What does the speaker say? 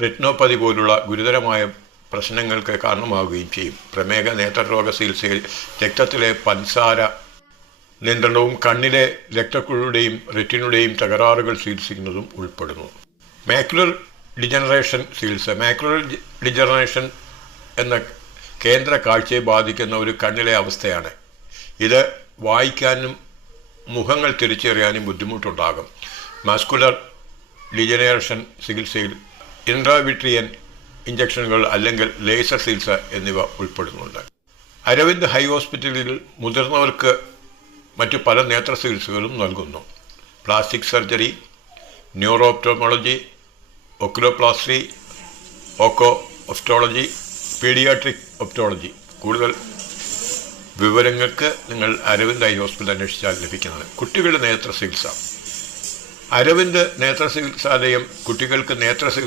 Retinopathy പോലുള്ള ഗുരുതരമായ പ്രശ്നങ്ങൾക്ക് കാരണമാവുകയും ചെയ്യും. പ്രമേഹ നേത്രരോഗ ചികിത്സയിൽ രക്തത്തിലെ പഞ്ചസാര നിയന്ത്രണവും കണ്ണിലെ രക്തക്കുഴലുടെയും റെറ്റിനുടെയും തകരാറുകൾ ചികിത്സിക്കുന്നതും ഉൾപ്പെടുന്നു. മാക്യുലർ ഡിജനറേഷൻ ചികിത്സ. മാക്യുലർ ഡിജനറേഷൻ എന്ന കേന്ദ്ര കാഴ്ചയെ ബാധിക്കുന്ന ഒരു കണ്ണിലെ അവസ്ഥയാണ്. ഇത് വായിക്കാനും മുഖങ്ങൾ തിരിച്ചറിയാനും ബുദ്ധിമുട്ടുണ്ടാകും. മസ്കുലർ ഡിജനറേഷൻ ചികിത്സയിൽ ഇൻട്രാവിട്രിയൻ ഇഞ്ചക്ഷനുകൾ അല്ലെങ്കിൽ ലേസർ ചികിത്സ എന്നിവ ഉൾപ്പെടുന്നുണ്ട്. അരവിന്ദ് ഹൈ ഹോസ്പിറ്റലിൽ മുതിർന്നവർക്ക് മറ്റു പല നേത്ര ചികിത്സകളും നൽകുന്നു. Plastic surgery, neuro ophthalmology, oculoplasty, onco ophthalmology, paediatric ophthalmology. കൂടുതൽ വിവരങ്ങൾക്ക് നിങ്ങൾ അരവിന്ദ് ഐ ഹോസ്പിറ്റൽ അന്വേഷിച്ചാൽ ലഭിക്കുന്നത്. കുട്ടികളുടെ നേത്ര ചികിത്സ. അരവിന്ദ് നേത്ര ചികിത്സാലയം കുട്ടികൾക്ക് നേത്ര ചികിത്സ